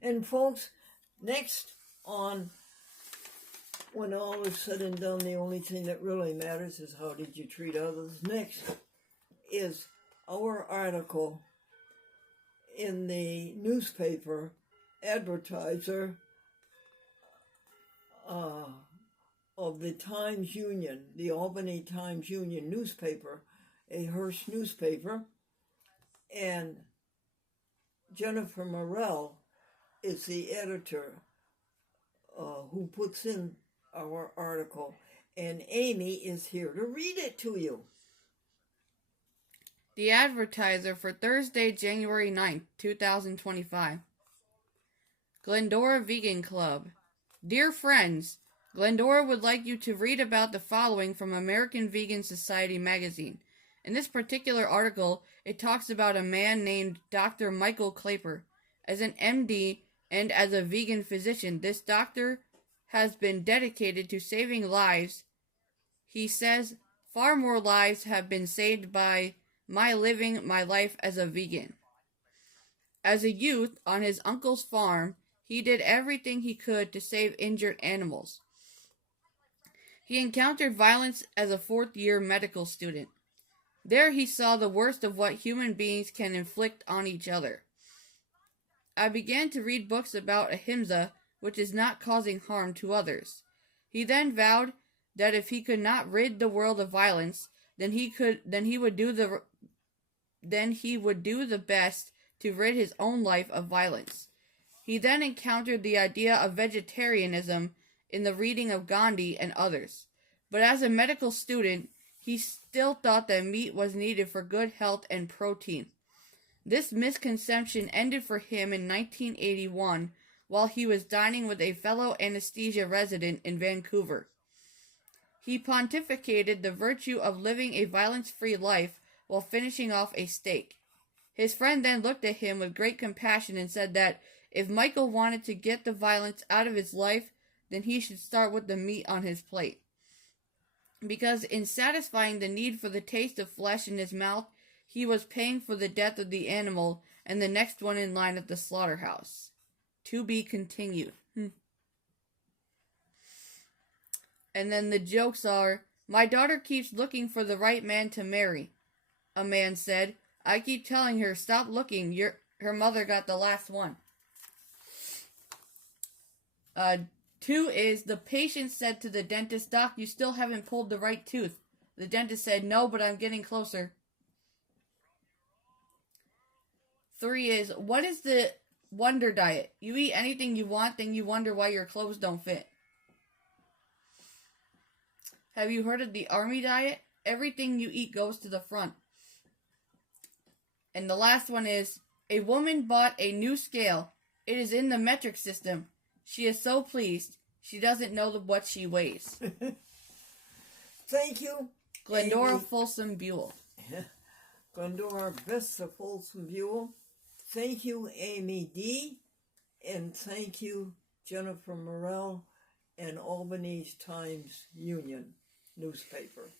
And folks, next on When All is Said and Done, the only thing that really matters is how did you treat others. Next is our article in the newspaper Advertiser of the Times Union, the Albany Times Union newspaper, a Hearst newspaper, and Jennifer Morell is the editor who puts in our article, and Amy is here to read it to you. The Advertiser for Thursday, January 9th, 2025. Glendora Vegan Club. Dear friends, Glendora would like you to read about the following from American Vegan Society magazine. In this particular article, it talks about a man named Dr. Michael Claper. As an MD and as a vegan physician, this doctor has been dedicated to saving lives. He says, far more lives have been saved by my living my life as a vegan. As a youth, on his uncle's farm, he did everything he could to save injured animals. He encountered violence as a fourth-year medical student. There he saw the worst of what human beings can inflict on each other. I began to read books about ahimsa, which is not causing harm to others. He then vowed that if he could not rid the world of violence, then he would do the best to rid his own life of violence. He then encountered the idea of vegetarianism in the reading of Gandhi and others. But as a medical student, he still thought that meat was needed for good health and protein. This misconception ended for him in 1981 while he was dining with a fellow anesthesia resident in Vancouver. He pontificated the virtue of living a violence-free life while finishing off a steak. His friend then looked at him with great compassion and said that if Michael wanted to get the violence out of his life, then he should start with the meat on his plate. Because in satisfying the need for the taste of flesh in his mouth, he was paying for the death of the animal and the next one in line at the slaughterhouse. To be continued. And then the jokes are, my daughter keeps looking for the right man to marry. A man said, I keep telling her, stop looking, her mother got the last one. 2 is, the patient said to the dentist, Doc, you still haven't pulled the right tooth. The dentist said, no, but I'm getting closer. 3 is, what is the Wonder Diet? You eat anything you want, then you wonder why your clothes don't fit. Have you heard of the Army Diet? Everything you eat goes to the front. And the last one is, a woman bought a new scale. It is in the metric system. She is so pleased. She doesn't know what she weighs. Thank you, Glendora Amy. Folsom Buell. Glendora Vista Folsom Buell. Thank you, Amy D. And thank you, Jennifer Morell and Albany's Times Union newspaper.